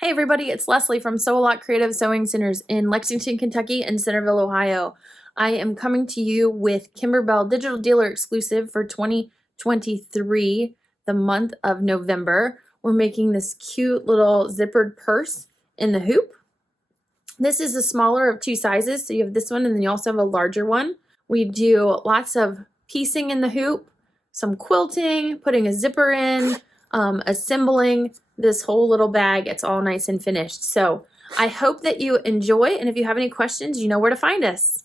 Hey everybody, it's Leslie from Sew A Lot Creative Sewing Centers in Lexington, Kentucky and Centerville, Ohio. I am coming to you with Kimberbell Digital Dealer exclusive for 2023, the month of November. We're making this cute little zippered purse in the hoop. This is the smaller of two sizes, so you have this one and then you also have a larger one. We do lots of piecing in the hoop, some quilting, putting a zipper in, assembling this whole little bag. It's all nice and finished. So I hope that you enjoy, and if you have any questions, you know where to find us.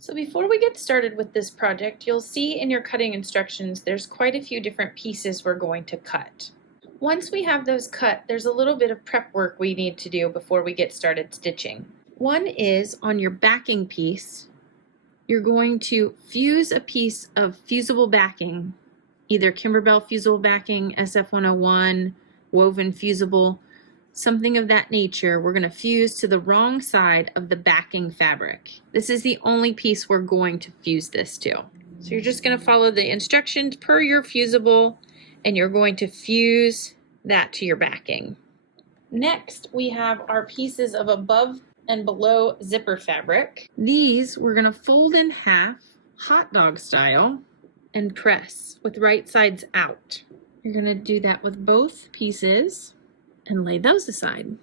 So before we get started with this project, you'll see in your cutting instructions there's quite a few different pieces we're going to cut. Once we have those cut, there's a little bit of prep work we need to do before we get started stitching. One is on your backing piece, you're going to fuse a piece of fusible backing, either Kimberbell fusible backing, SF101, woven fusible, something of that nature. We're going to fuse to the wrong side of the backing fabric. This is the only piece we're going to fuse this to. So you're just going to follow the instructions per your fusible, and you're going to fuse that to your backing. Next, we have our pieces of above and below zipper fabric. These we're going to fold in half, hot dog style, and press with right sides out. You're going to do that with both pieces and lay those aside.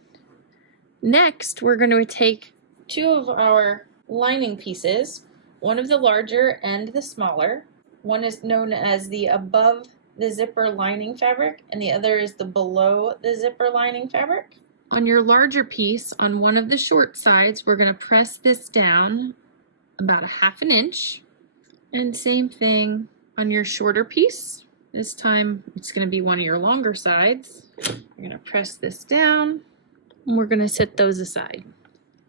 Next, we're going to take two of our lining pieces, one of the larger and the smaller. One is known as the above the zipper lining fabric, and the other is the below the zipper lining fabric. On your larger piece, on one of the short sides, we're going to press this down about 1/2 inch. And same thing on your shorter piece. This time it's going to be one of your longer sides. You're going to press this down, and we're going to set those aside.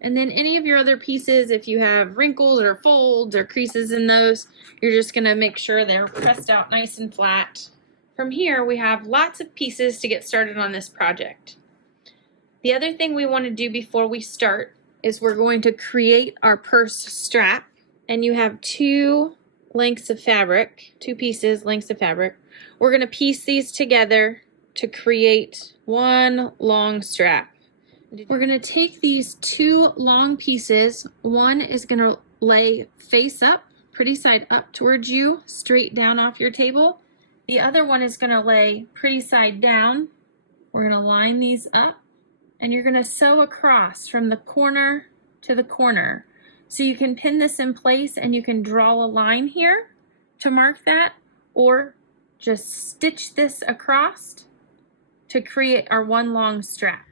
And then any of your other pieces, if you have wrinkles or folds or creases in those, you're just going to make sure they're pressed out nice and flat. From here, we have lots of pieces to get started on this project. The other thing we want to do before we start is we're going to create our purse strap, and you have two lengths of fabric, two pieces, lengths of fabric. We're going to piece these together to create one long strap. We're going to take these two long pieces. One is going to lay face up, pretty side up towards you, straight down off your table. The other one is going to lay pretty side down. We're going to line these up, and you're going to sew across from the corner to the corner. So you can pin this in place and you can draw a line here to mark that, or just stitch this across to create our one long strap.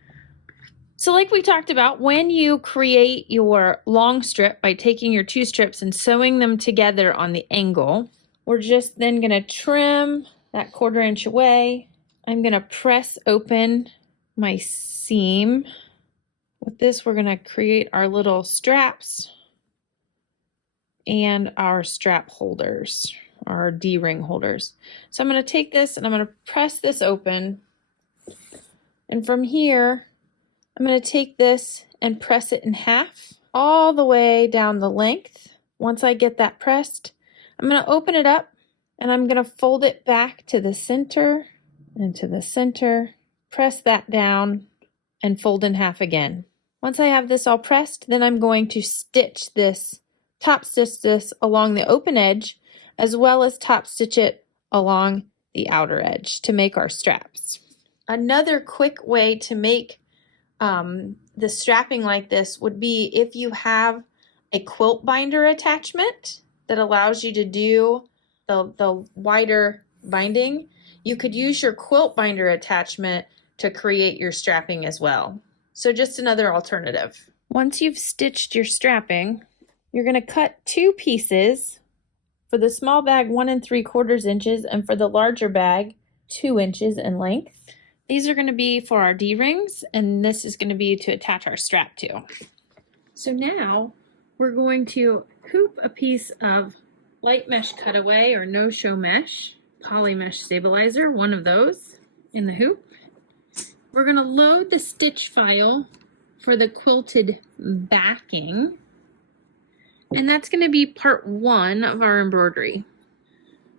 So like we talked about, when you create your long strip by taking your two strips and sewing them together on the angle, we're just then going to trim that 1/4 inch away. I'm going to press open my seam. With this, we're going to create our little straps and our strap holders, our D-ring holders. So I'm going to take this and I'm going to press this open, and from here I'm going to take this and press it in half all the way down the length. Once I get that pressed, I'm going to open it up and I'm going to fold it back to the center and to the center, press that down and fold in half again. Once I have this all pressed, then I'm going to stitch this, top stitch this along the open edge, as well as top stitch it along the outer edge to make our straps. Another quick way to make the strapping like this would be if you have a quilt binder attachment that allows you to do the wider binding. You could use your quilt binder attachment to create your strapping as well. So just another alternative. Once you've stitched your strapping, you're going to cut two pieces. For the small bag, 1 3/4 inches, and for the larger bag, 2 inches in length. These are going to be for our D-rings, and this is going to be to attach our strap to. So now we're going to hoop a piece of light mesh cutaway or no-show mesh, poly mesh stabilizer, one of those in the hoop. We're going to load the stitch file for the quilted backing, and that's going to be part 1 of our embroidery.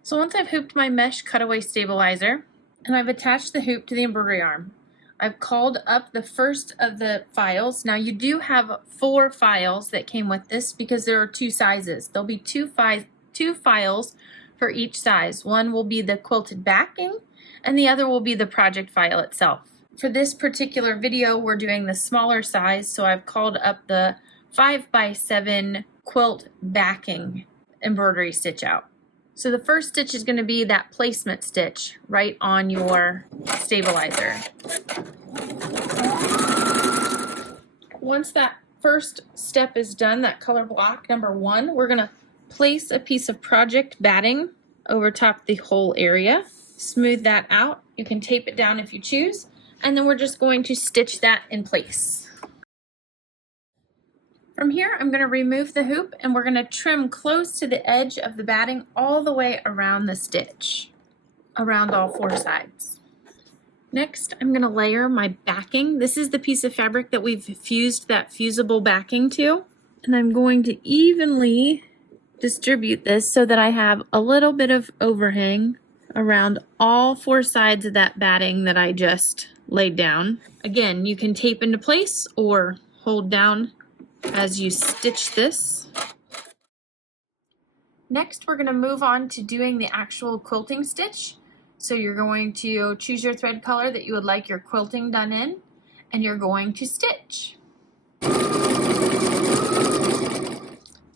So once I've hooped my mesh cutaway stabilizer and I've attached the hoop to the embroidery arm, I've called up the first of the files. Now you do have 4 files that came with this because there are 2 sizes. There'll be two files for each size. One will be the quilted backing and the other will be the project file itself. For this particular video, we're doing the smaller size, so I've called up the 5x7 quilt backing embroidery stitch out. So the first stitch is going to be that placement stitch right on your stabilizer. Once that first step is done, that color block number 1, we're going to place a piece of project batting over top the whole area. Smooth that out. You can tape it down if you choose. And then we're just going to stitch that in place. From here, I'm going to remove the hoop and we're going to trim close to the edge of the batting all the way around the stitch, around all 4 sides. Next, I'm going to layer my backing. This is the piece of fabric that we've fused that fusible backing to. And I'm going to evenly distribute this so that I have a little bit of overhang around all 4 sides of that batting that I just laid down. Again, you can tape into place or hold down as you stitch this. Next, we're going to move on to doing the actual quilting stitch. So you're going to choose your thread color that you would like your quilting done in, and you're going to stitch.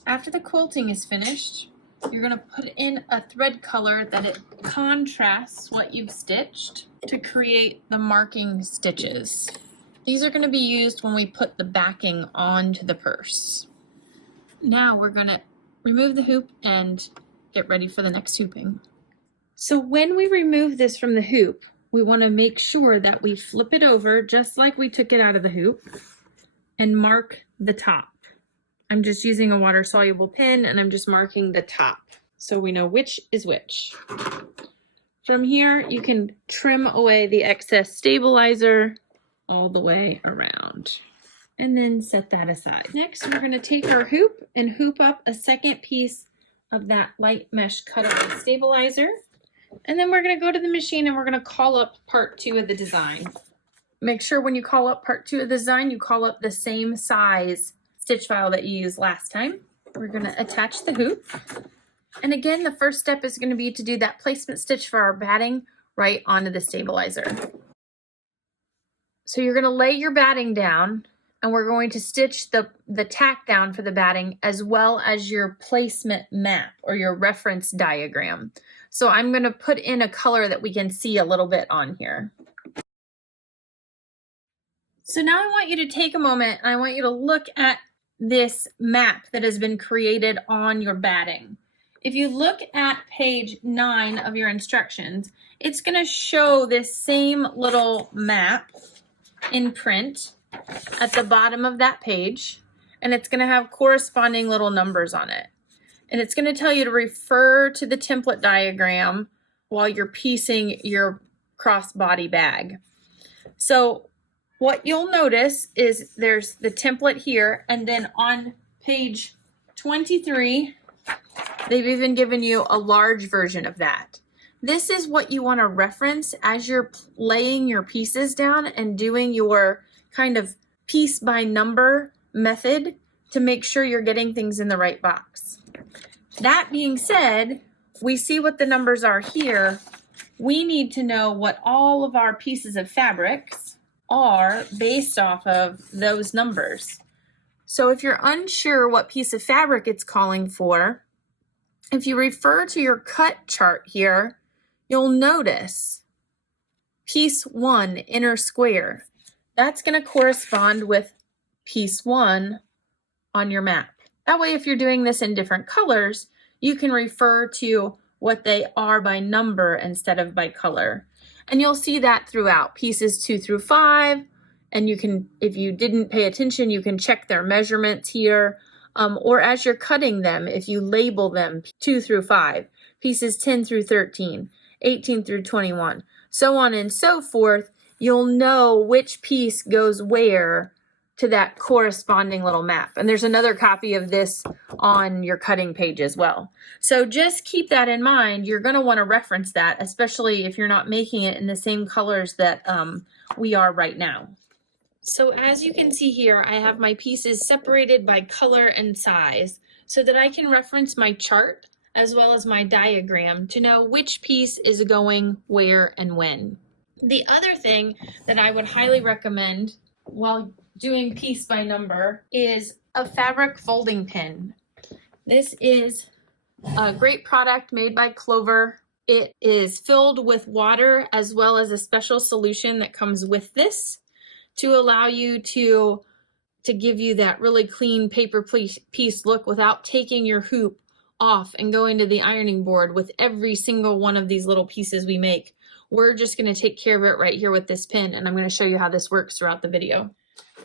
After the quilting is finished, you're going to put in a thread color that it contrasts what you've stitched to create the marking stitches. These are going to be used when we put the backing onto the purse. Now we're going to remove the hoop and get ready for the next hooping. So when we remove this from the hoop, we want to make sure that we flip it over just like we took it out of the hoop and mark the top. I'm just using a water-soluble pen and I'm just marking the top so we know which is which. From here, you can trim away the excess stabilizer all the way around and then set that aside. Next, we're going to take our hoop and hoop up a second piece of that light mesh cutaway stabilizer. And then we're going to go to the machine and we're going to call up part 2 of the design. Make sure when you call up part 2 of the design, you call up the same size stitch file that you used last time. We're going to attach the hoop. And again, the first step is going to be to do that placement stitch for our batting right onto the stabilizer. So you're going to lay your batting down and we're going to stitch the tack down for the batting as well as your placement map or your reference diagram. So I'm going to put in a color that we can see a little bit on here. So now I want you to take a moment and I want you to look at this map that has been created on your batting. If you look at page 9 of your instructions, it's going to show this same little map in print at the bottom of that page, and it's going to have corresponding little numbers on it. And it's going to tell you to refer to the template diagram while you're piecing your crossbody bag. So what you'll notice is there's the template here, and then on page 23, they've even given you a large version of that. This is what you want to reference as you're laying your pieces down and doing your kind of piece by number method to make sure you're getting things in the right box. That being said, we see what the numbers are here. We need to know what all of our pieces of fabrics are based off of those numbers. So if you're unsure what piece of fabric it's calling for, if you refer to your cut chart here, you'll notice piece 1 inner square. That's going to correspond with piece 1 on your map. That way, if you're doing this in different colors, you can refer to what they are by number instead of by color. And you'll see that throughout pieces 2 through 5. And you can, if you didn't pay attention, you can check their measurements here. Or as you're cutting them, if you label them 2 through 5, pieces 10 through 13, 18 through 21, so on and so forth, you'll know which piece goes where to that corresponding little map. And there's another copy of this on your cutting page as well. So just keep that in mind. You're going to want to reference that, especially if you're not making it in the same colors that we are right now. So as you can see here, I have my pieces separated by color and size so that I can reference my chart as well as my diagram to know which piece is going where and when. The other thing that I would highly recommend while doing piece by number is a fabric folding pin. This is a great product made by Clover. It is filled with water as well as a special solution that comes with this to allow you to give you that really clean paper piece look without taking your hoop off and going to the ironing board with every single one of these little pieces we make. We're just going to take care of it right here with this pin, and I'm going to show you how this works throughout the video.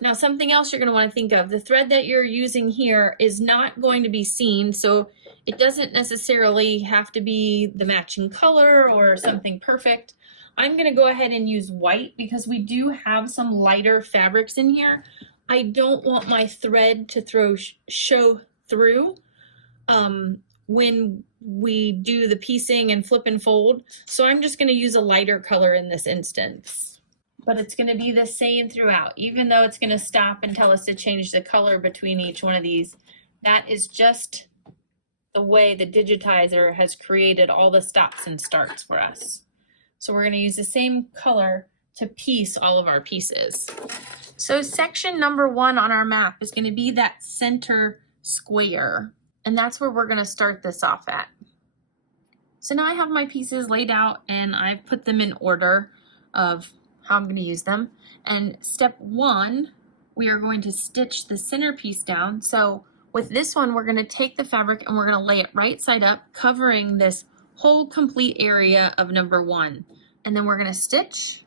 Now, something else you're going to want to think of, the thread that you're using here is not going to be seen, so it doesn't necessarily have to be the matching color or something perfect. I'm going to go ahead and use white because we do have some lighter fabrics in here. I don't want my thread to show through when we do the piecing and flip and fold, so I'm just going to use a lighter color in this instance. But it's going to be the same throughout, even though it's going to stop and tell us to change the color between each one of these. That is just the way the digitizer has created all the stops and starts for us. So we're going to use the same color to piece all of our pieces. So section number 1 on our map is going to be that center square, and that's where we're going to start this off at. So now I have my pieces laid out and I've put them in order of how I'm going to use them. And step 1, we are going to stitch the center piece down. So with this one, we're going to take the fabric and we're going to lay it right side up, covering this whole complete area of number 1. And then we're going to stitch.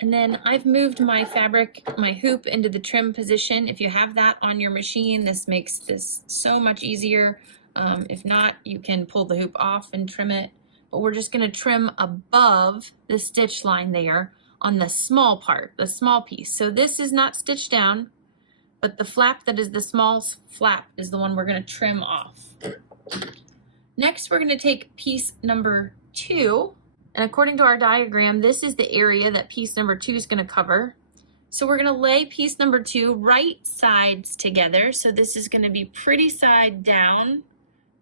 And then I've moved my fabric, my hoop, into the trim position. If you have that on your machine, this makes this so much easier. If not, you can pull the hoop off and trim it. But we're just going to trim above the stitch line there on the small part, the small piece. So this is not stitched down, but the flap that is the small flap is the one we're going to trim off. Next, we're going to take piece number 2, and according to our diagram, this is the area that piece number 2 is going to cover. So we're going to lay piece number 2 right sides together. So this is going to be pretty side down.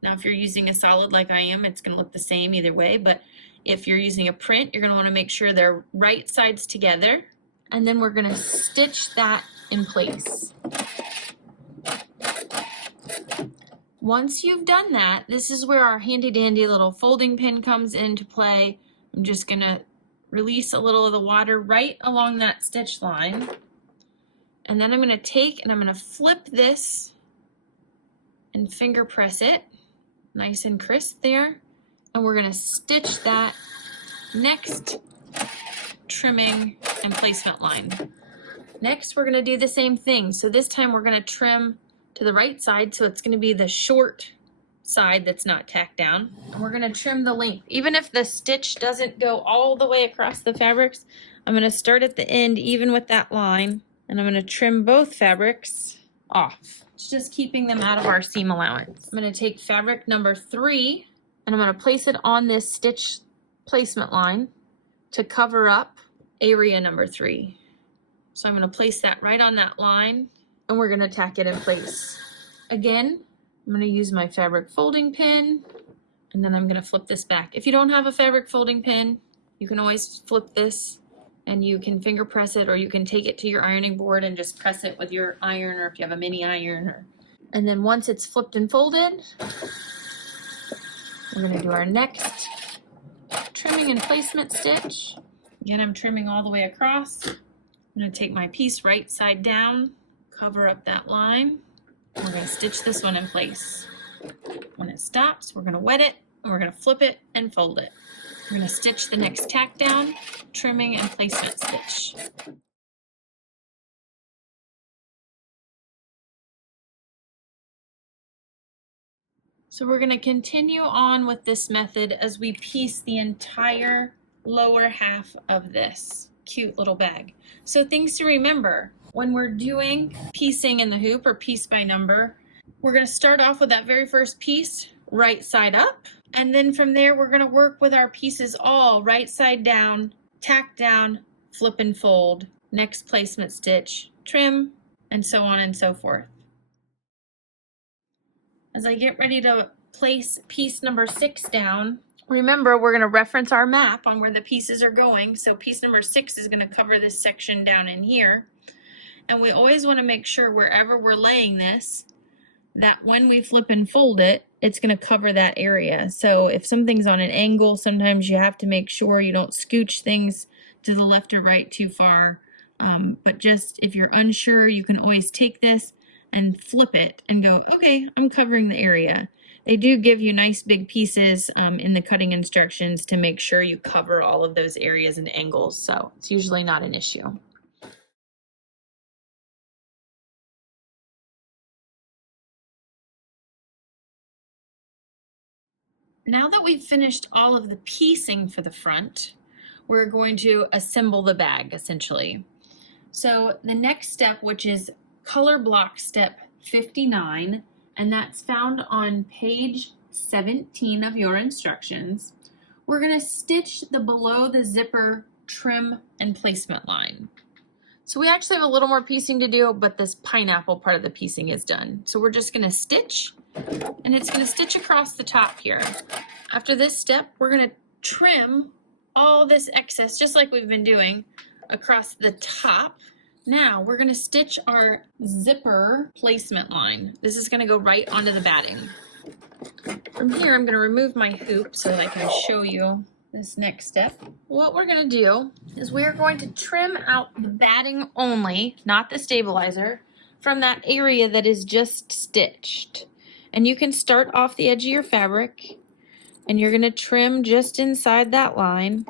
Now, if you're using a solid like I am, it's going to look the same either way, but if you're using a print, you're going to want to make sure they're right sides together, and then we're going to stitch that in place. Once you've done that, this is where our handy dandy little folding pin comes into play. I'm just going to release a little of the water right along that stitch line, and then I'm going to take and I'm going to flip this and finger press it nice and crisp there, and we're going to stitch that next trimming and placement line. Next, we're going to do the same thing. So this time we're going to trim to the right side, so it's going to be the short side that's not tacked down, and we're going to trim the length. Even if the stitch doesn't go all the way across the fabrics, I'm going to start at the end even with that line, and I'm going to trim both fabrics off. It's just keeping them out of our seam allowance. I'm going to take fabric number 3 and I'm going to place it on this stitch placement line to cover up area number 3. So I'm going to place that right on that line, and we're going to tack it in place. Again, I'm going to use my fabric folding pin, and then I'm going to flip this back. If you don't have a fabric folding pin, you can always flip this and you can finger press it, or you can take it to your ironing board and just press it with your iron, or if you have a mini iron. And then once it's flipped and folded, we're going to do our next trimming and placement stitch. Again, I'm trimming all the way across. I'm going to take my piece right side down, cover up that line. We're going to stitch this one in place. When it stops, we're going to wet it, and we're going to flip it and fold it. We're going to stitch the next tack down, trimming and placement stitch. So we're going to continue on with this method as we piece the entire lower half of this cute little bag. So things to remember: when we're doing piecing in the hoop or piece by number, we're going to start off with that very first piece right side up, and then from there we're going to work with our pieces all right side down, tack down, flip and fold, next placement stitch, trim, and so on and so forth. As I get ready to place piece number 6 down, remember we're going to reference our map on where the pieces are going. So piece number 6 is going to cover this section down in here. And we always want to make sure wherever we're laying this, that when we flip and fold it, it's going to cover that area. So if something's on an angle, sometimes you have to make sure you don't scooch things to the left or right too far. But just if you're unsure, you can always take this and flip it and go, okay, I'm covering the area. They do give you nice big pieces in the cutting instructions to make sure you cover all of those areas and angles. So it's usually not an issue. Now that we've finished all of the piecing for the front, we're going to assemble the bag essentially. So the next step, which is color block step 59, and that's found on page 17 of your instructions, we're going to stitch the below the zipper trim and placement line. So we actually have a little more piecing to do, but this pineapple part of the piecing is done. So we're just going to stitch, and it's going to stitch across the top here. After this step, we're going to trim all this excess, just like we've been doing, across the top. Now we're going to stitch our zipper placement line. This is going to go right onto the batting. From here, I'm going to remove my hoop so that I can show you this next step. What we're going to do is we are going to trim out the batting only, not the stabilizer, from that area that is just stitched. And you can start off the edge of your fabric, and you're going to trim just inside that line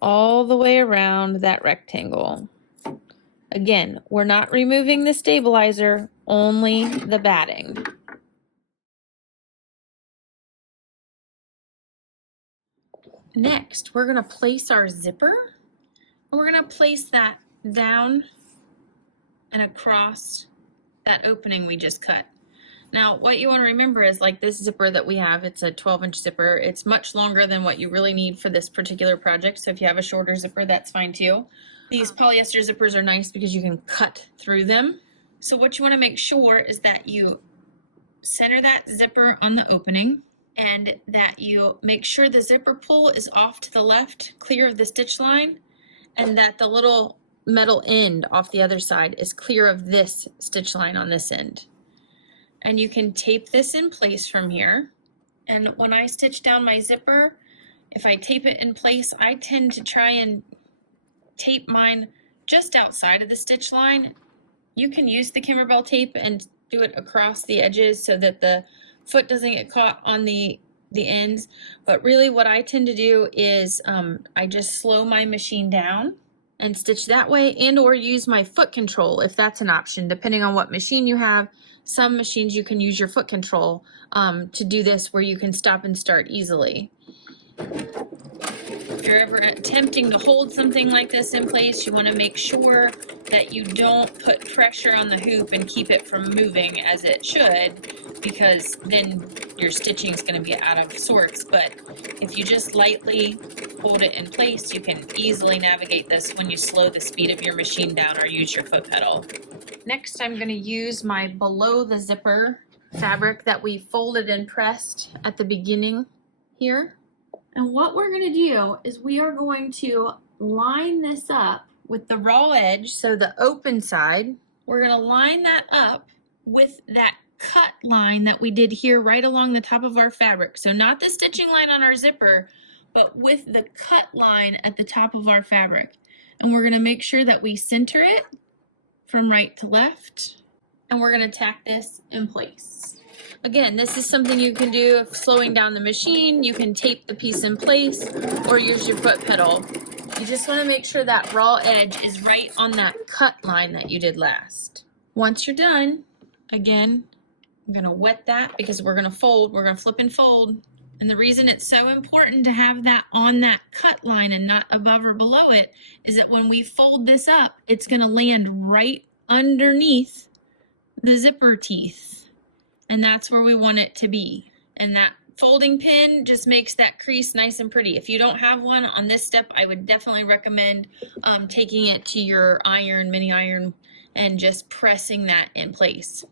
all the way around that rectangle. Again, we're not removing the stabilizer, only the batting. Next, we're going to place our zipper, and we're going to place that down and across that opening we just cut. Now, what you want to remember is, like this zipper that we have, it's a 12-inch zipper. It's much longer than what you really need for this particular project, so if you have a shorter zipper, that's fine too. These polyester zippers are nice because you can cut through them. So what you want to make sure is that you center that zipper on the opening, and that you make sure the zipper pull is off to the left, clear of the stitch line, and that the little metal end off the other side is clear of this stitch line on this end. And you can tape this in place from here. And when I stitch down my zipper, if I tape it in place, I tend to try and tape mine just outside of the stitch line. You can use the Kimberbell tape and do it across the edges so that the foot doesn't get caught on the ends. But really what I tend to do is I just slow my machine down and stitch that way, and or use my foot control if that's an option, depending on what machine you have. Some machines you can use your foot control to do this, where you can stop and start easily. If you're ever attempting to hold something like this in place, you want to make sure that you don't put pressure on the hoop and keep it from moving as it should, because then your stitching is going to be out of sorts. But if you just lightly hold it in place, you can easily navigate this when you slow the speed of your machine down or use your foot pedal. Next, I'm going to use my below the zipper fabric that we folded and pressed at the beginning here. And what we're going to do is we are going to line this up with the raw edge, so the open side. We're going to line that up with that cut line that we did here right along the top of our fabric. So not the stitching line on our zipper, but with the cut line at the top of our fabric. And we're going to make sure that we center it from right to left, and we're going to tack this in place. Again, this is something you can do if slowing down the machine. You can tape the piece in place or use your foot pedal. You just want to make sure that raw edge is right on that cut line that you did last. Once you're done, again, I'm going to wet that because we're going to fold. We're going to flip and fold. And the reason it's so important to have that on that cut line and not above or below it is that when we fold this up, it's going to land right underneath the zipper teeth. And that's where we want it to be. And that folding pin just makes that crease nice and pretty. If you don't have one on this step, I would definitely recommend taking it to your iron, mini iron, and just pressing that in place.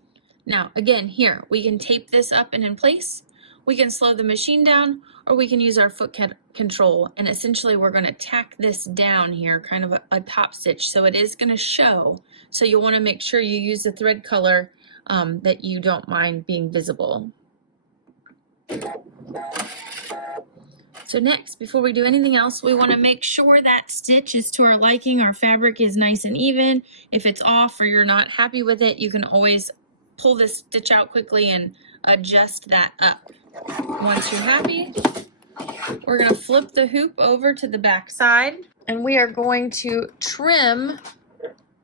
Now, again, here, we can tape this up and in place. We can slow the machine down, or we can use our foot control. And essentially, we're going to tack this down here, kind of a top stitch. So it is going to show. So you'll want to make sure you use the thread color that you don't mind being visible. So next, before we do anything else, we want to make sure that stitch is to our liking. Our fabric is nice and even. If it's off or you're not happy with it, you can always pull this stitch out quickly and adjust that up. Once you're happy, we're going to flip the hoop over to the back side, and we are going to trim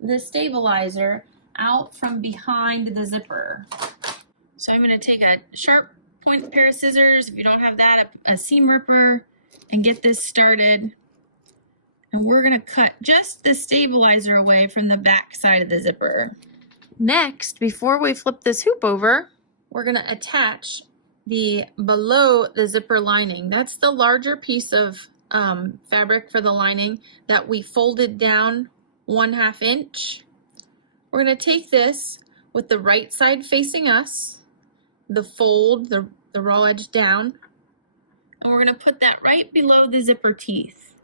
the stabilizer out from behind the zipper. So I'm going to take a sharp point pair of scissors, if you don't have that, a seam ripper, and get this started. And we're going to cut just the stabilizer away from the back side of the zipper. Next, before we flip this hoop over, we're going to attach the below the zipper lining. That's the larger piece of fabric for the lining that we folded down 1/2 inch. We're going to take this with the right side facing us, the fold, the raw edge down, and we're going to put that right below the zipper teeth,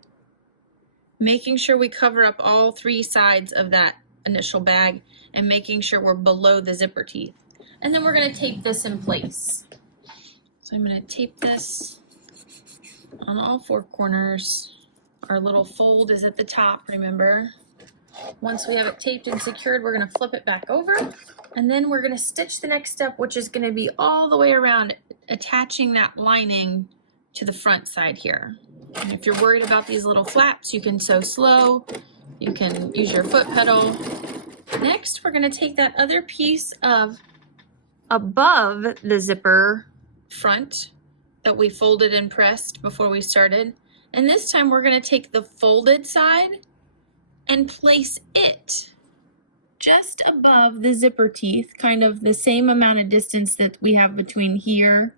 making sure we cover up all 3 sides of that initial bag and making sure we're below the zipper teeth. And then we're going to tape this in place. So I'm going to tape this on all 4 corners. Our little fold is at the top, remember. Once we have it taped and secured, we're going to flip it back over. And then we're going to stitch the next step, which is going to be all the way around, attaching that lining to the front side here. And if you're worried about these little flaps, you can sew slow. You can use your foot pedal. Next, we're going to take that other piece of above the zipper front that we folded and pressed before we started. And this time we're going to take the folded side and place it just above the zipper teeth, kind of the same amount of distance that we have between here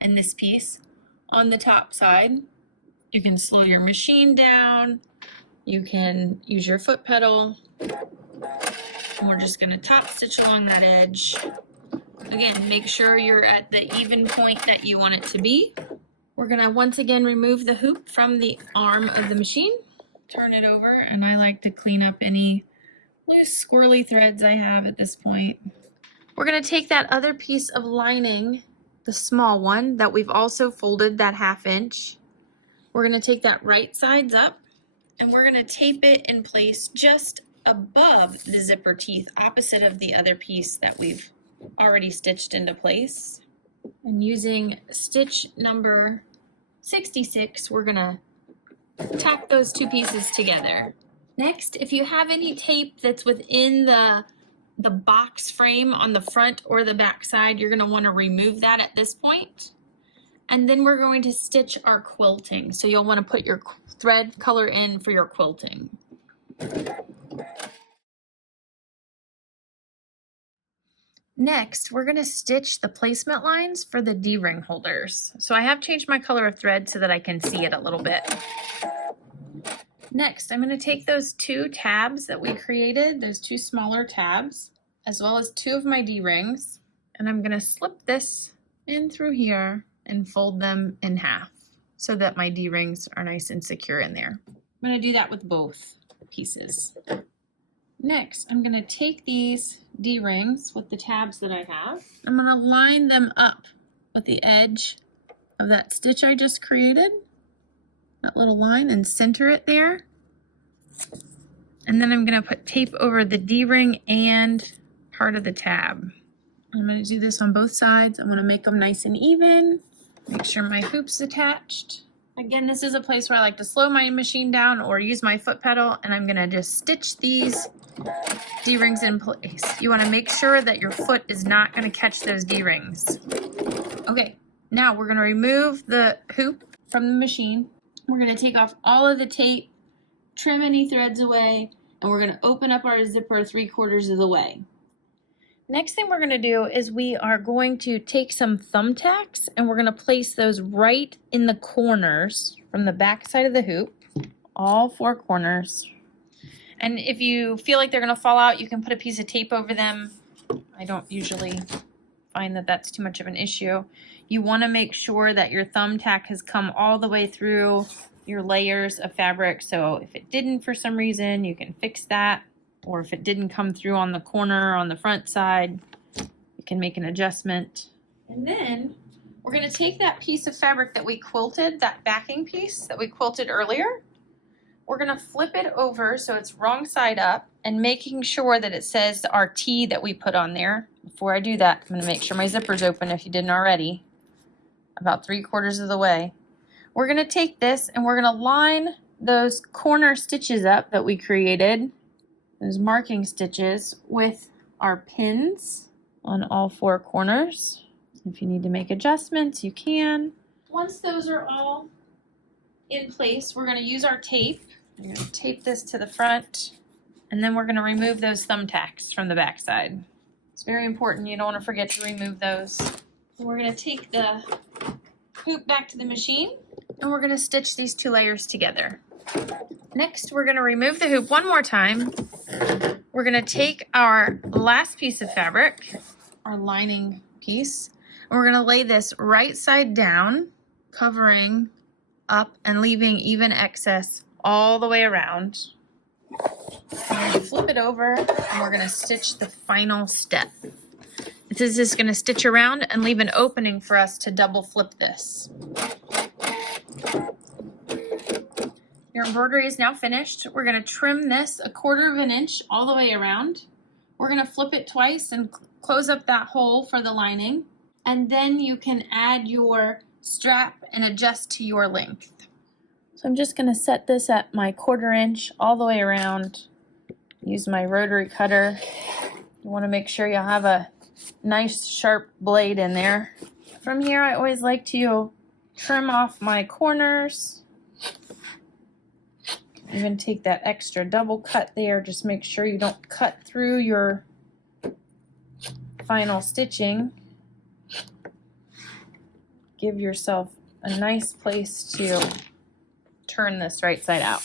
and this piece on the top side. You can slow your machine down. You can use your foot pedal. And we're just going to top stitch along that edge. Again, make sure you're at the even point that you want it to be. We're going to once again remove the hoop from the arm of the machine. Turn it over, and I like to clean up any loose squirrely threads I have at this point. We're going to take that other piece of lining, the small one that we've also folded that 1/2 inch. We're going to take that right sides up, and we're going to tape it in place just above the zipper teeth, opposite of the other piece that we've already stitched into place. And using stitch number 66, we're going to tack those 2 pieces together. Next, if you have any tape that's within the box frame on the front or the back side, you're going to want to remove that at this point. And then we're going to stitch our quilting. So you'll want to put your thread color in for your quilting. Next, we're going to stitch the placement lines for the D-ring holders. So I have changed my color of thread so that I can see it a little bit. Next, I'm going to take those 2 tabs that we created, those 2 smaller tabs, as well as 2 of my D-rings, and I'm going to slip this in through here and fold them in half so that my D-rings are nice and secure in there. I'm going to do that with both pieces. Next, I'm going to take these D-rings with the tabs that I have. I'm going to line them up with the edge of that stitch I just created, that little line, and center it there. And then I'm going to put tape over the D-ring and part of the tab. I'm going to do this on both sides. I want to make them nice and even. Make sure my hoop's attached. Again, this is a place where I like to slow my machine down or use my foot pedal, and I'm going to just stitch these D-rings in place. You want to make sure that your foot is not going to catch those D-rings. Okay, Now we're gonna remove the hoop from the machine. We're gonna take off all of the tape, trim any threads away, and we're gonna open up our zipper 3/4 of the way. Next thing we're gonna do is we are going to take some thumbtacks and we're gonna place those right in the corners from the back side of the hoop, all 4 corners. And if you feel like they're gonna fall out, you can put a piece of tape over them. I don't usually find that that's too much of an issue. You wanna make sure that your thumbtack has come all the way through your layers of fabric. So if it didn't for some reason, you can fix that. Or if it didn't come through on the corner on the front side, you can make an adjustment. And then we're gonna take that piece of fabric that we quilted, that backing piece that we quilted earlier, we're gonna flip it over so it's wrong side up and making sure that it says our T that we put on there. Before I do that, I'm gonna make sure my zipper's open if you didn't already, about 3/4 of the way. We're gonna take this and we're gonna line those corner stitches up that we created, those marking stitches, with our pins on all 4 corners. If you need to make adjustments, you can. Once those are all in place, we're going to use our tape. We're going to tape this to the front, and then we're going to remove those thumbtacks from the back side. It's very important. You don't want to forget to remove those. So we're going to take the hoop back to the machine, and we're going to stitch these 2 layers together. Next, we're going to remove the hoop one more time. We're going to take our last piece of fabric, our lining piece, and we're going to lay this right side down, covering up and leaving even excess all the way around. We're going to flip it over and we're going to stitch the final step. This is just going to stitch around and leave an opening for us to double flip this. Your embroidery is now finished. We're going to trim this 1/4 of an inch all the way around. We're going to flip it twice and close up that hole for the lining. And then you can add your strap and adjust to your length. So I'm just going to set this at my 1/4 inch all the way around. Use my rotary cutter. You want to make sure you have a nice sharp blade in there. From here, I always like to trim off my corners. Even take that extra double cut there. Just make sure you don't cut through your final stitching. Give yourself a nice place to turn this right side out.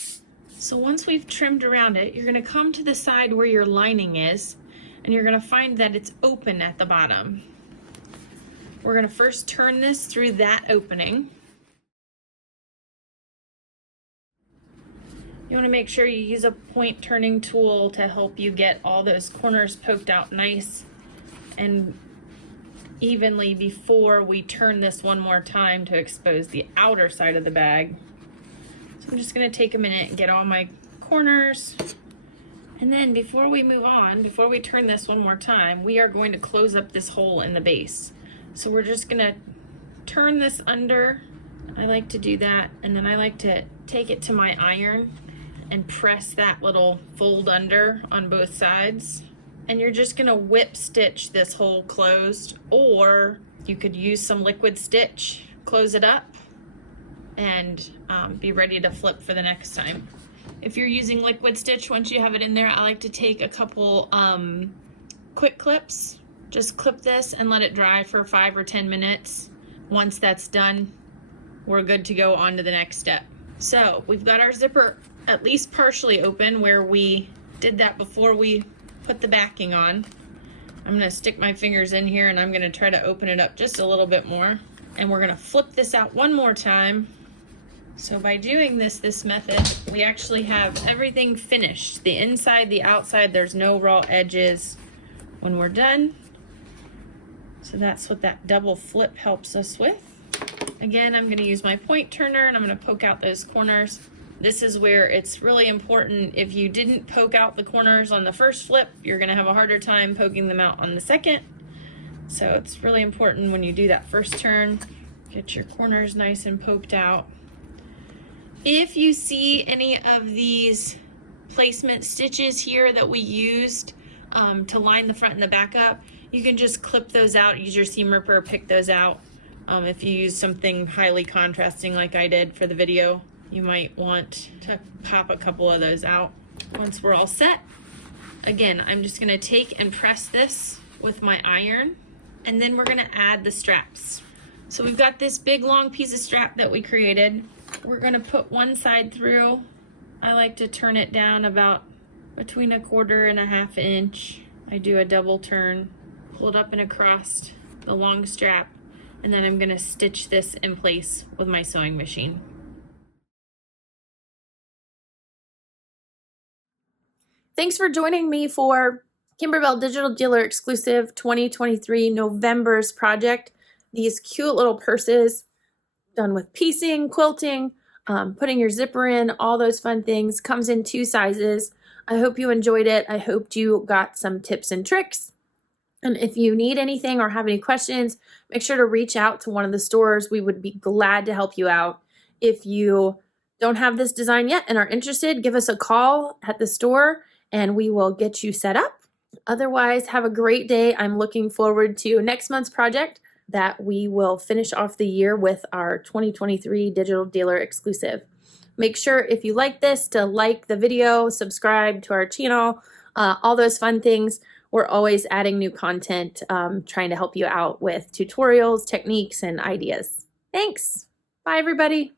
So once we've trimmed around it, you're going to come to the side where your lining is, and you're going to find that it's open at the bottom. We're going to first turn this through that opening. You want to make sure you use a point turning tool to help you get all those corners poked out nice and evenly before we turn this one more time to expose the outer side of the bag. So I'm just going to take a minute and get all my corners. And then before we move on, before we turn this one more time, we are going to close up this hole in the base. So we're just going to turn this under. I like to do that, and then I like to take it to my iron and press that little fold under on both sides. And you're just gonna whip stitch this hole closed, or you could use some liquid stitch, close it up, and be ready to flip for the next time. If you're using liquid stitch, once you have it in there, I like to take a couple quick clips, just clip this and let it dry for 5 or 10 minutes. Once that's done, we're good to go on to the next step. So we've got our zipper at least partially open where we did that before we put the backing on. I'm going to stick my fingers in here and I'm going to try to open it up just a little bit more. And we're going to flip this out one more time. So by doing this method, we actually have everything finished. The inside, the outside, there's no raw edges when we're done. So that's what that double flip helps us with. Again, I'm going to use my point turner and I'm going to poke out those corners. This is where it's really important. If you didn't poke out the corners on the first flip, you're going to have a harder time poking them out on the second. So it's really important when you do that first turn, get your corners nice and poked out. If you see any of these placement stitches here that we used to line the front and the back up, you can just clip those out, use your seam ripper, pick those out. If you use something highly contrasting like I did for the video, you might want to pop a couple of those out. Once we're all set, again, I'm just gonna take and press this with my iron, and then we're gonna add the straps. So we've got this big long piece of strap that we created. We're gonna put one side through. I like to turn it down about between 1/4 and 1/2 inch. I do a double turn, pull it up and across the long strap, and then I'm gonna stitch this in place with my sewing machine. Thanks for joining me for Kimberbell Digital Dealer Exclusive 2023 November's project. These cute little purses done with piecing, quilting, putting your zipper in, all those fun things. Comes in 2 sizes. I hope you enjoyed it. I hoped you got some tips and tricks. And if you need anything or have any questions, make sure to reach out to one of the stores. We would be glad to help you out. If you don't have this design yet and are interested, give us a call at the store and we will get you set up. Otherwise, have a great day. I'm looking forward to next month's project that we will finish off the year with our 2023 Digital Dealer Exclusive. Make sure if you like this to like the video, subscribe to our channel, all those fun things. We're always adding new content, trying to help you out with tutorials, techniques, and ideas. Thanks. Bye, everybody.